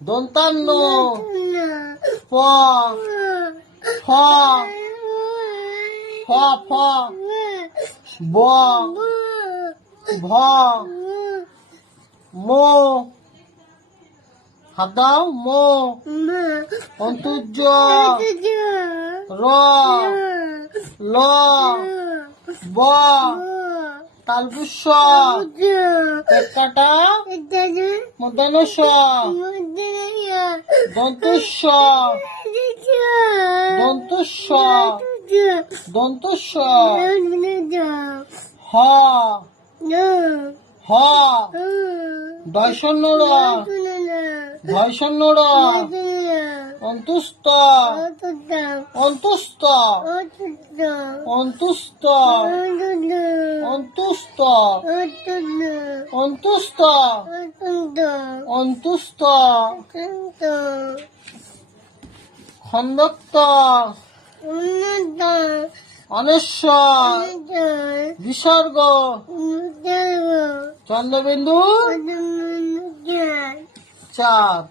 দন্তান্ন প ফ ফ ফ ব ভ মো হাত দাও মো অন্তর্য র ল ব তালবুস্য কাটা মধ্যাহ্নস্য দন্তস্য দন্তস্য দন্তস্য হ হ দয়শন্য ধয়শন্য অন্তুস্ত অন্তুস্ত অন্তুস্ত অন্তুস্ত অন্তুস্ত অন্তুস্ত খন্দক্ত অনেশ্বর বিসর্গ চন্দ্রবিন্দু চাপ।